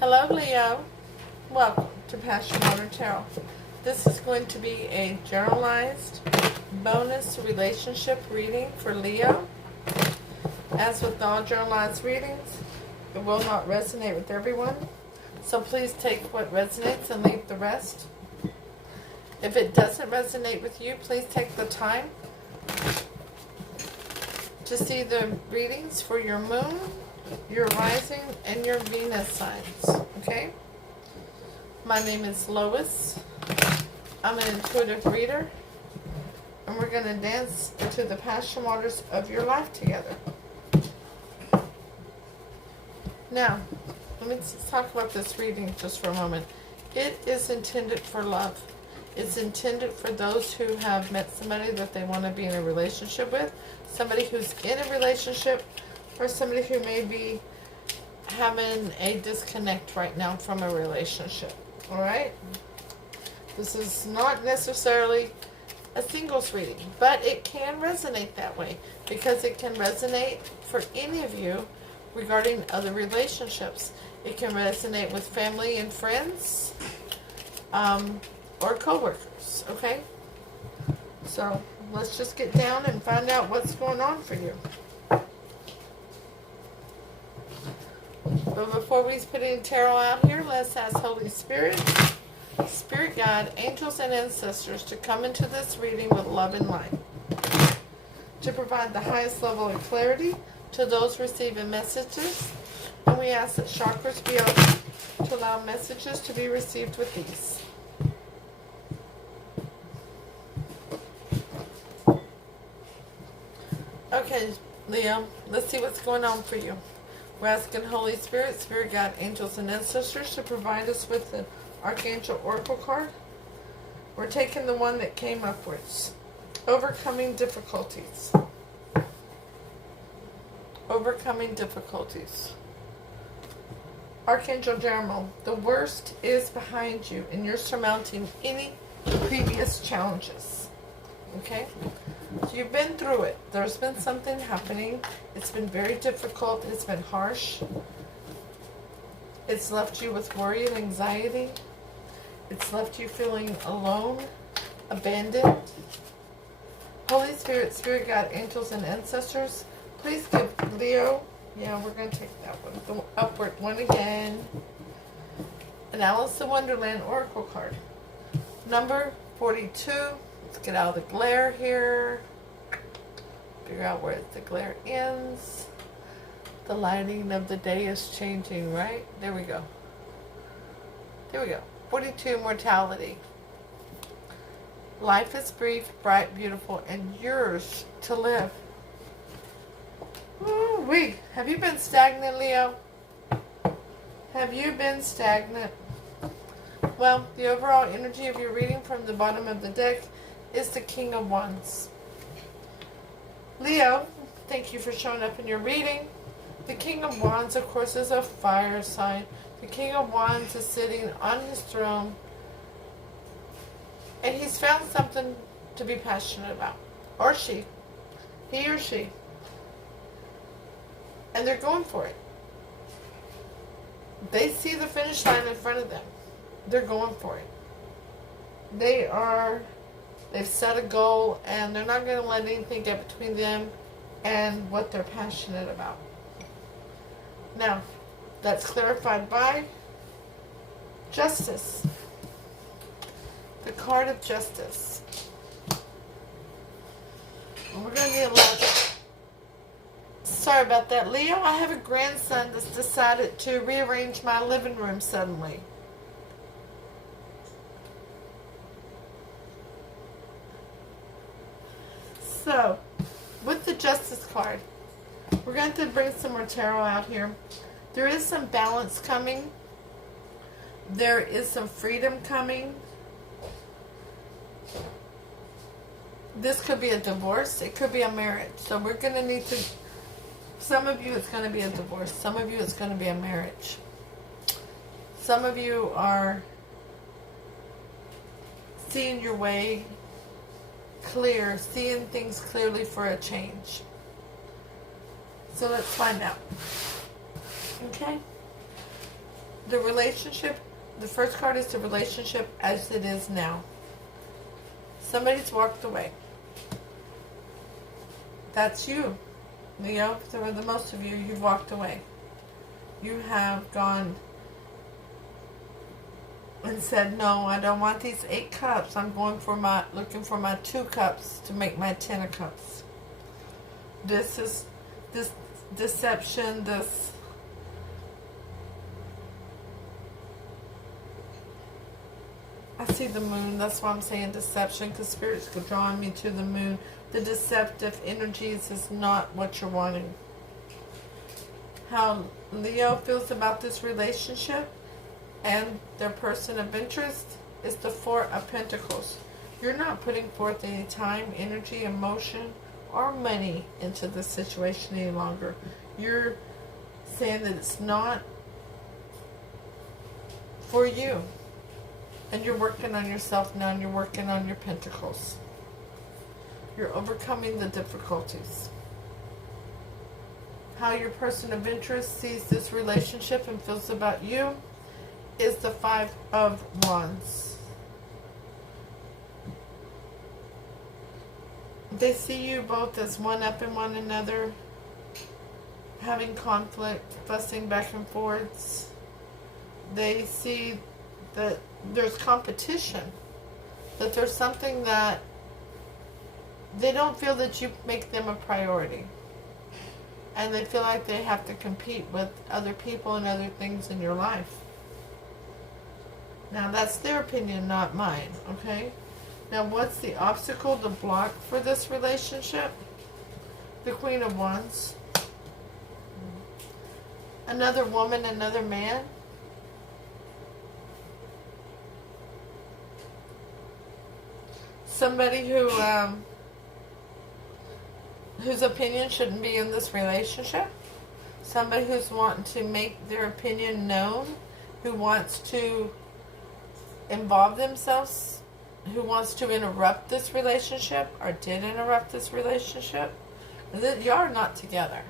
Hello, Leo. Welcome to Passion Water Tarot. This is going to be a generalized bonus relationship reading for Leo. As with all generalized readings, it will not resonate with everyone. So please take what resonates and leave the rest. If it doesn't resonate with you, please take the time to see the readings for your moon, your rising, and your Venus signs. Okay? My name is Lois. I'm an intuitive reader. And we're going to dance into the passion waters of your life together. Now, let me talk about this reading just for a moment. It is intended for love. It's intended for those who have met somebody that they want to be in a relationship with, somebody who's in a relationship, or somebody who may be having a disconnect right now from a relationship. Alright? This is not necessarily a singles reading, but it can resonate that way, because it can resonate for any of you regarding other relationships. It can resonate with family and friends, or co-workers, okay? So, let's just get down and find out what's going on for you. But before we put any tarot out here, let's ask Holy Spirit, Spirit Guide, angels, and ancestors to come into this reading with love and light, to provide the highest level of clarity to those receiving messages. And we ask that chakras be open to allow messages to be received with ease. Okay, Leo, let's see what's going on for you. We're asking Holy Spirit, Spirit Guide, angels, and ancestors to provide us with an Archangel Oracle card. We're taking the one that came upwards. Overcoming difficulties. Overcoming difficulties. Archangel Jeremiah, the worst is behind you, and you're surmounting any previous challenges. Okay? So you've been through it. There's been something happening. It's been very difficult. It's been harsh. It's left you with worry and anxiety. It's left you feeling alone, abandoned. Holy Spirit, Spirit Guide, angels, and ancestors, please give Leo, we're going to take that one, the upward one again, an Alice in Wonderland Oracle card. Number 42. Let's get out of the glare here. Figure out where the glare ends. The lighting of the day is changing, right? There we go. There we go. 42, mortality. Life is brief, bright, beautiful, and yours to live. Ooh-wee. Have you been stagnant, Leo? Have you been stagnant? Well, the overall energy of your reading from the bottom of the deck is the King of Wands. Leo, thank you for showing up in your reading. The King of Wands, of course, is a fire sign. The King of Wands is sitting on his throne, and he's found something to be passionate about. Or she. He or she. And they're going for it. They see the finish line in front of them. They're going for it. They've set a goal, and they're not going to let anything get between them and what they're passionate about. Now, that's clarified by Justice. The card of Justice. And we're going to need a lot. Sorry about that, Leo. I have a grandson that's decided to rearrange my living room suddenly. So, with the Justice card, we're going to bring some more tarot out here. There is some balance coming. There is some freedom coming. This could be a divorce. It could be a marriage. So we're going to need to... Some of you, it's going to be a divorce. Some of you, it's going to be a marriage. Some of you are seeing your way clear, seeing things clearly for a change. So let's find out. Okay? the relationship, the first card is the relationship as it is now. Somebody's walked away. That's you, Leo. For the most of you, you've walked away. You have gone and said, no, I don't want these 8 cups. I'm looking for my 2 cups to make my 10 of cups. This deception, I see the moon. That's why I'm saying deception, because Spirit's drawing me to the moon. The deceptive energies is not what you're wanting. How Leo feels about this relationship and their person of interest is the 4 of Pentacles. You're not putting forth any time, energy, emotion, or money into this situation any longer. You're saying that it's not for you. And you're working on yourself now, and you're working on your pentacles. You're overcoming the difficulties. How your person of interest sees this relationship and feels about you is the 5 of Wands. They see you both as one up in one another, having conflict, fussing back and forths. They see that there's competition, that there's something that they don't feel that you make them a priority, and they feel like they have to compete with other people and other things in your life. Now that's their opinion, not mine, okay? Now what's the obstacle, the block for this relationship? The Queen of Wands. Another woman, another man. Somebody whose opinion shouldn't be in this relationship. Somebody who's wanting to make their opinion known, who wants to involve themselves, who wants to interrupt this relationship, or did interrupt this relationship. You are not together.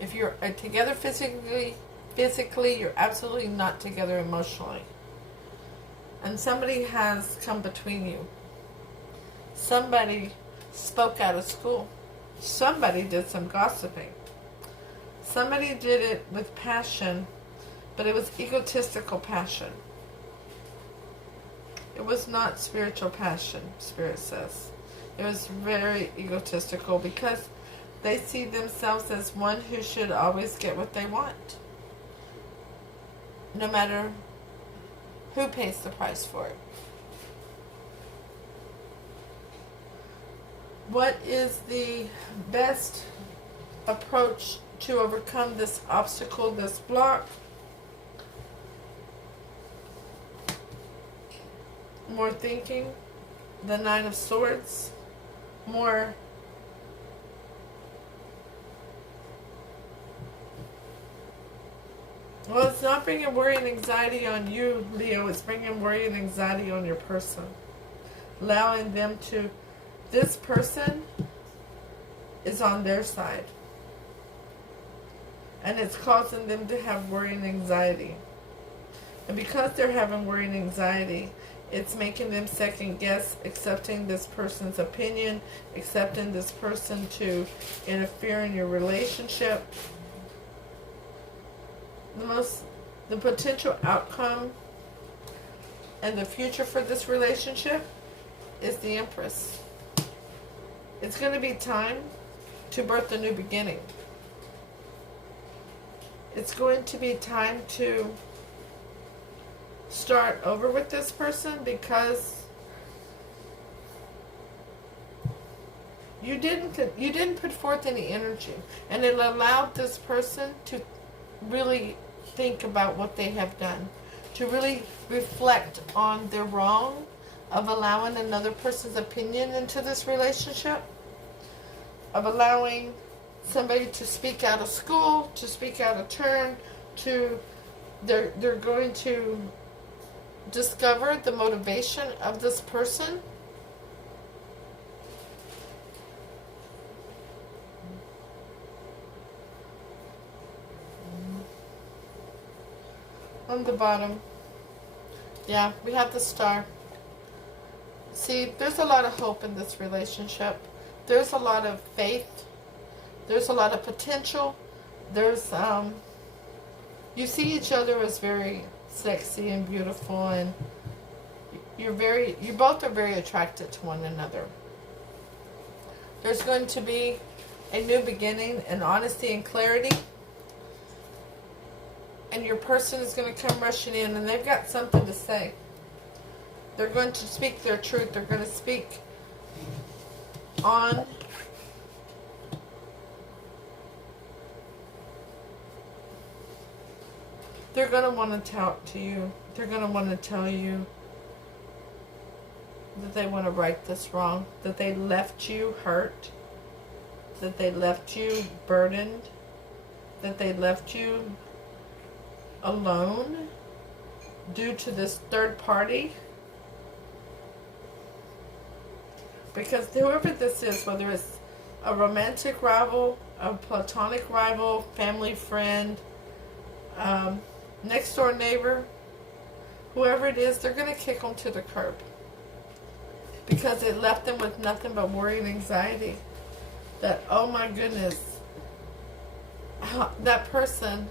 If you're together physically, you're absolutely not together emotionally. And somebody has come between you. Somebody spoke out of school. Somebody did some gossiping. Somebody did it with passion, but it was egotistical passion. It was not spiritual passion, Spirit says. It was very egotistical because they see themselves as one who should always get what they want, no matter who pays the price for it. What is the best approach to overcome this obstacle, this block? More thinking, the 9 of Swords, more well, it's not bringing worry and anxiety on you, Leo. It's bringing worry and anxiety on your person. Allowing them to, this person is on their side. And it's causing them to have worry and anxiety. And because they're having worry and anxiety, it's making them second guess accepting this person's opinion, accepting this person to interfere in your relationship. The potential outcome and the future for this relationship is the Empress. It's going to be time to birth a new beginning. It's going to be time to start over with this person because you didn't put forth any energy, and it allowed this person to really think about what they have done, to really reflect on their wrong of allowing another person's opinion into this relationship, of allowing somebody to speak out of school, to speak out of turn, they're going to discover the motivation of this person. On the bottom. Yeah, we have the Star. See, there's a lot of hope in this relationship. There's a lot of faith. There's a lot of potential. There's, you see each other as very sexy and beautiful, and you both are very attracted to one another. There's going to be a new beginning and honesty and clarity. And your person is going to come rushing in, and they've got something to say. They're going to speak their truth. They're going to speak on they're going to want to talk to you. They're going to want to tell you that they want to right this wrong, that they left you hurt, that they left you burdened, that they left you alone due to this third party. Because whoever this is, whether it's a romantic rival, a platonic rival, family friend, next door neighbor, whoever it is, they're going to kick them to the curb. Because it left them with nothing but worry and anxiety. That, oh my goodness, that person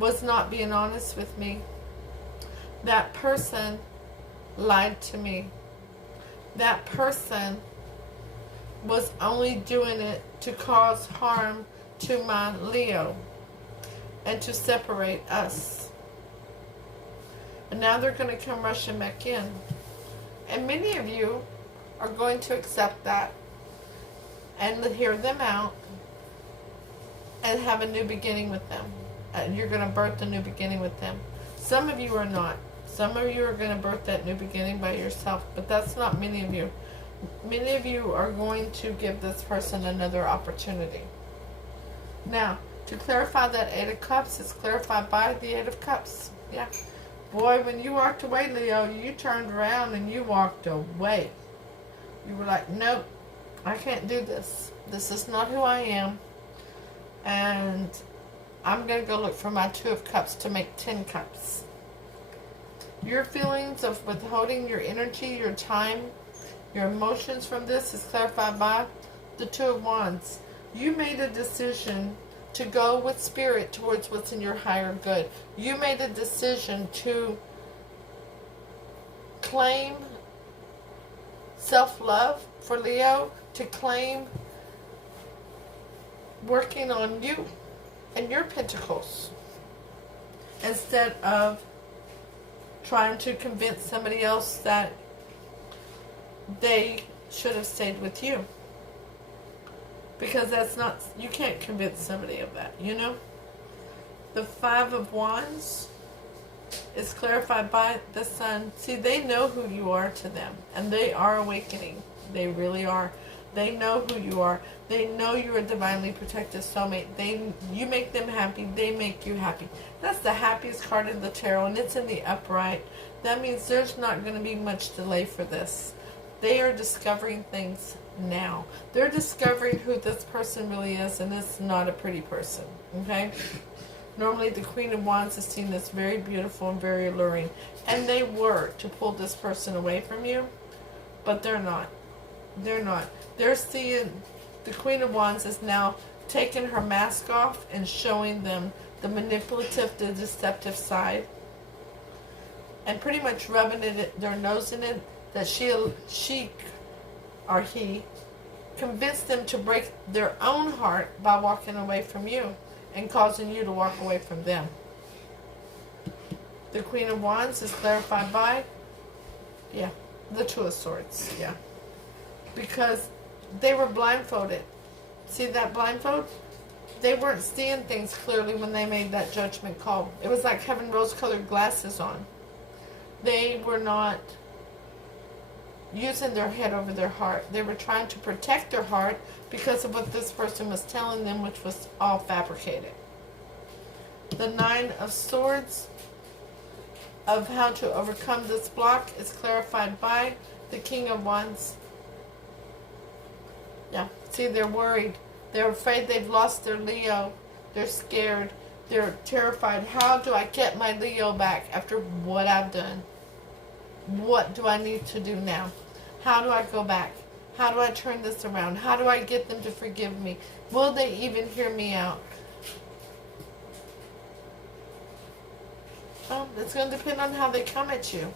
was not being honest with me. That person lied to me. That person was only doing it to cause harm to my Leo and to separate us. And now they're going to come rushing back in. And many of you are going to accept that and hear them out and have a new beginning with them. You're going to birth a new beginning with them. Some of you are not. Some of you are going to birth that new beginning by yourself, but that's not many of you. Many of you are going to give this person another opportunity. Now, to clarify that Eight of Cups, it's clarified by the Eight of Cups. Yeah. Boy, when you walked away, Leo, you turned around and you walked away. You were like, nope, I can't do this. This is not who I am. And I'm going to go look for my Two of Cups to make 10 cups. Your feelings of withholding your energy, your time, your emotions from this is clarified by the Two of Wands. You made a decision to go with spirit towards what's in your higher good. You made a decision to claim self-love for Leo, to claim working on you and your pentacles, instead of trying to convince somebody else that they should have stayed with you. Because that's not, you can't convince somebody of that, you know? The Five of Wands is clarified by the Sun. See, they know who you are to them, and they are awakening. They really are. They know who you are. They know you're a divinely protected soulmate. You make them happy. They make you happy. That's the happiest card in the tarot, and it's in the upright. That means there's not going to be much delay for this. They are discovering things now. They're discovering who this person really is, and it's not a pretty person. Okay? Normally the Queen of Wands is seen as very beautiful and very alluring. And they were to pull this person away from you, but they're not. They're not. They're seeing the Queen of Wands is now taking her mask off and showing them the manipulative, the deceptive side. And pretty much rubbing it, their nose in it, that she or he convinced them to break their own heart by walking away from you and causing you to walk away from them. The Queen of Wands is clarified by, the Two of Swords, because they were blindfolded. See that blindfold? They weren't seeing things clearly when they made that judgment call. It was like having rose-colored glasses on. They were not using their head over their heart. They were trying to protect their heart because of what this person was telling them, which was all fabricated. The Nine of Swords of how to overcome this block is clarified by the King of Wands. See, they're worried. They're afraid they've lost their Leo. They're scared. They're terrified. How do I get my Leo back after what I've done? What do I need to do now? How do I go back? How do I turn this around? How do I get them to forgive me? Will they even hear me out? Well, it's going to depend on how they come at you.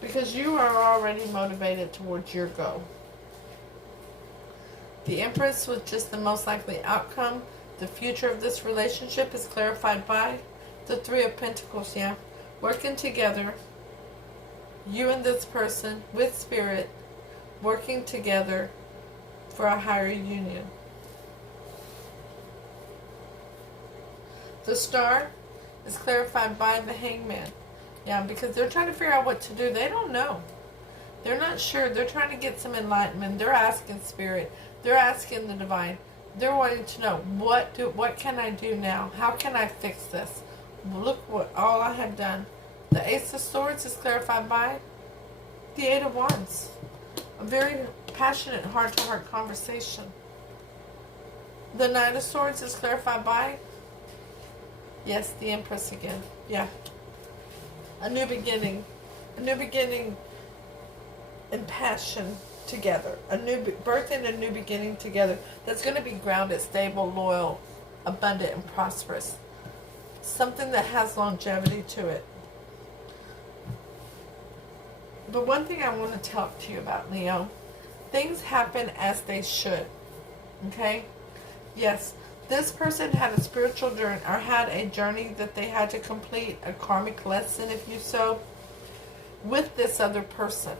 Because you are already motivated towards your goal. The Empress was just the most likely outcome. The future of this relationship is clarified by the Three of Pentacles, yeah. Working together, you and this person, with Spirit, working together for a higher union. The Star is clarified by the Hangman. Yeah, because they're trying to figure out what to do. They don't know. They're not sure. They're trying to get some enlightenment. They're asking Spirit. They're asking the Divine. They're wanting to know, what can I do now? How can I fix this? Look what all I have done. The Ace of Swords is clarified by the Eight of Wands. A very passionate heart-to-heart conversation. The Knight of Swords is clarified by, yes, the Empress again. Yeah. A new beginning. A new beginning in passion together. A new birth and a new beginning together. That's going to be grounded, stable, loyal, abundant, and prosperous. Something that has longevity to it. But one thing I want to talk to you about, Leo. Things happen as they should. Okay? Yes. This person had a spiritual journey, or had a journey that they had to complete, a karmic lesson, if you so, with this other person.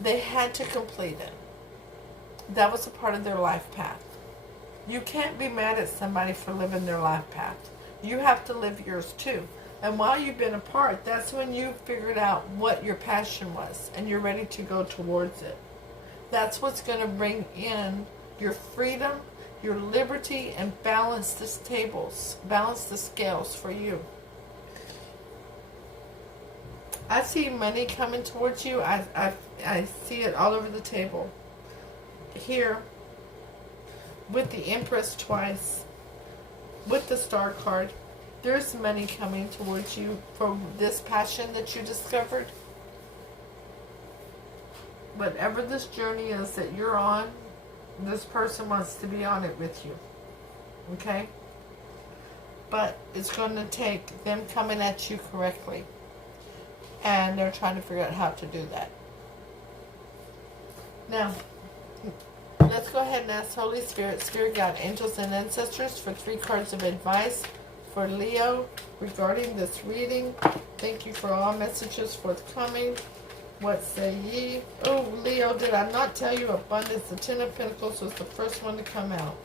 They had to complete it. That was a part of their life path. You can't be mad at somebody for living their life path. You have to live yours too. And while you've been apart, that's when you figured out what your passion was, and you're ready to go towards it. That's what's going to bring in your freedom, your liberty, and balance the tables, balance the scales for you. I see money coming towards you. I see it all over the table. Here, with the Empress twice, with the Star card, there's money coming towards you for this passion that you discovered. Whatever this journey is that you're on, this person wants to be on it with you. Okay? But it's going to take them coming at you correctly. And they're trying to figure out how to do that. Now, let's go ahead and ask Holy Spirit, Spirit God, Angels, and Ancestors for 3 cards of advice for Leo regarding this reading. Thank you for all messages forthcoming. What say ye? Oh, Leo, did I not tell you abundance? The Ten of Pentacles was the first one to come out.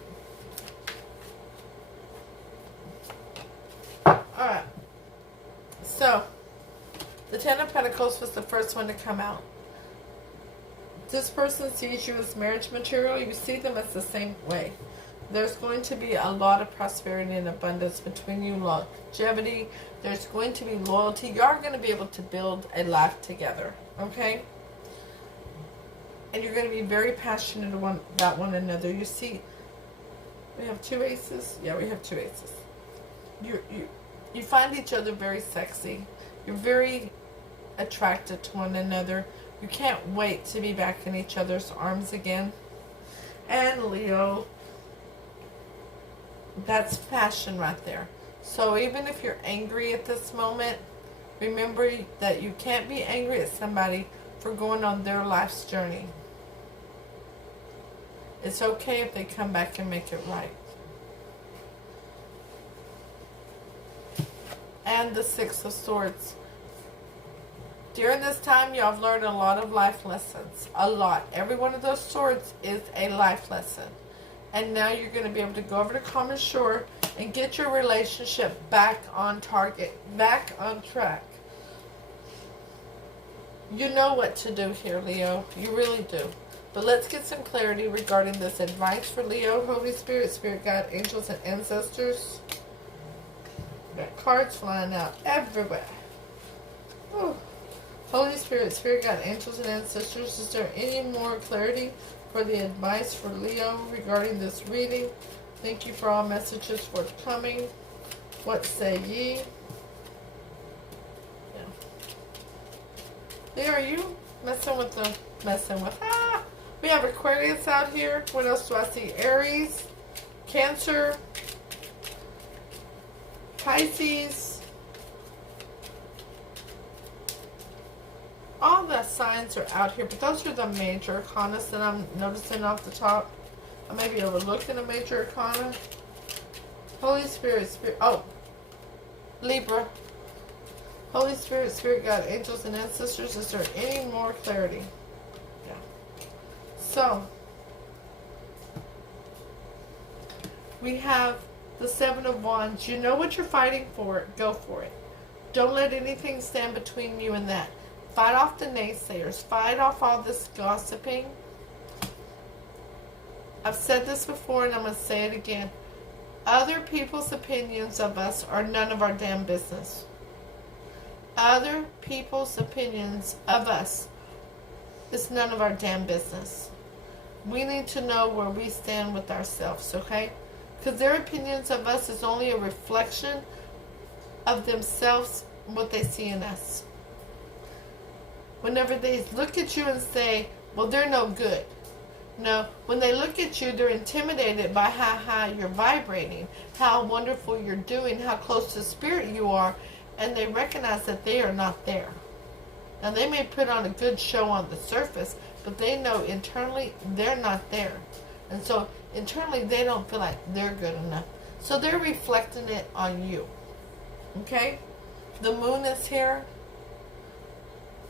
Alright. So, the Ten of Pentacles was the first one to come out. This person sees you as marriage material. You see them as the same way. There's going to be a lot of prosperity and abundance between you. Longevity. There's going to be loyalty. You are going to be able to build a life together. Okay? And you're going to be very passionate about one another. You see, we have 2 aces. Yeah, we have 2 aces. You find each other very sexy. You're very attracted to one another. You can't wait to be back in each other's arms again. And Leo, that's passion right there. So even if you're angry at this moment, remember that you can't be angry at somebody for going on their life's journey. It's okay if they come back and make it right. And the Six of Swords. During this time, y'all have learned a lot of life lessons. A lot. Every one of those swords is a life lesson. And now you're going to be able to go over to Common Shore and get your relationship back on target, back on track. You know what to do here, Leo. You really do. But let's get some clarity regarding this advice for Leo. Holy Spirit, Spirit God, Angels, and Ancestors. Got cards flying out everywhere. Ooh. Holy Spirit, Spirit God, Angels, and Ancestors, is there any more clarity for the advice for Leo regarding this reading? Thank you for all messages forthcoming. What say ye? Yeah. Hey, are you messing with? Ah! We have Aquarius out here. What else do I see? Aries, Cancer, Pisces. All the signs are out here, but those are the major arcana that I'm noticing off the top. I may be overlooking a major arcana. Holy Spirit, oh, Libra. Holy Spirit, Spirit God, angels, and ancestors, is there any more clarity? Yeah. So, we have the Seven of Wands. You know what you're fighting for. Go for it. Don't let anything stand between you and that. Fight off the naysayers. Fight off all this gossiping. I've said this before and I'm going to say it again. Other people's opinions of us are none of our damn business. Other people's opinions of us is none of our damn business. We need to know where we stand with ourselves, okay? Because their opinions of us is only a reflection of themselves, what they see in us. Whenever they look at you and say, well, they're no good. No, when they look at you, they're intimidated by how high you're vibrating, how wonderful you're doing, how close to spirit you are, and they recognize that they are not there. Now, they may put on a good show on the surface, but they know internally they're not there. And so, internally, they don't feel like they're good enough. So, they're reflecting it on you. Okay? The moon is here.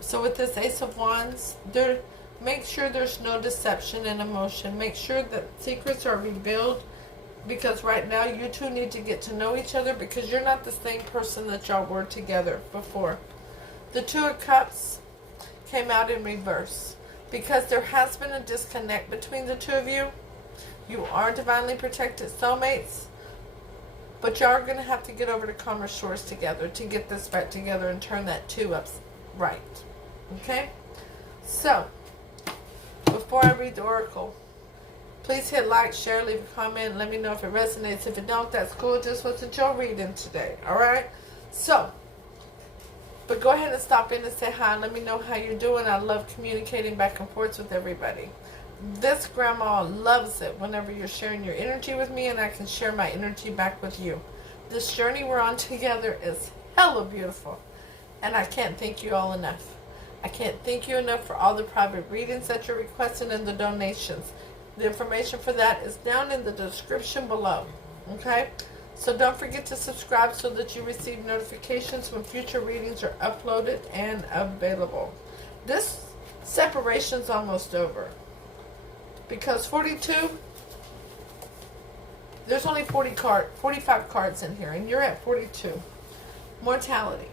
So, with this Ace of Wands, make sure there's no deception and emotion. Make sure that secrets are revealed, because right now you two need to get to know each other, because you're not the same person that y'all were together before. The Two of Cups came out in reverse, because there has been a disconnect between the two of you. You are divinely protected soulmates, but y'all are going to have to get over to calmer shores together to get this back together and turn that two up right. Okay? So, before I read the oracle, please hit like, share, leave a comment, let me know if it resonates. If it don't, that's cool. Just wasn't your reading today. Alright? So, but go ahead and stop in and say hi. Let me know how you're doing. I love communicating back and forth with everybody. This grandma loves it whenever you're sharing your energy with me, and I can share my energy back with you. This journey we're on together is hella beautiful, and I can't thank you all enough. I can't thank you enough for all the private readings that you're requesting and the donations. The information for that is down in the description below. Okay? So don't forget to subscribe so that you receive notifications when future readings are uploaded and available. This separation's almost over. Because 42, there's only 45 cards in here, and you're at 42. Mortality.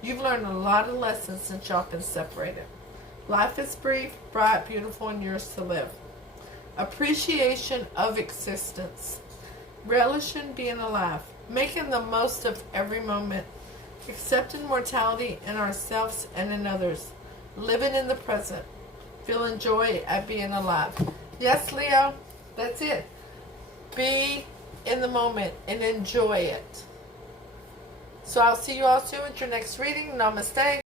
You've learned a lot of lessons since y'all been separated. Life is brief, bright, beautiful, and yours to live. Appreciation of existence. Relishing being alive. Making the most of every moment. Accepting mortality in ourselves and in others. Living in the present. Feeling joy at being alive. Yes, Leo, that's it. Be in the moment and enjoy it. So I'll see you all soon with your next reading. Namaste.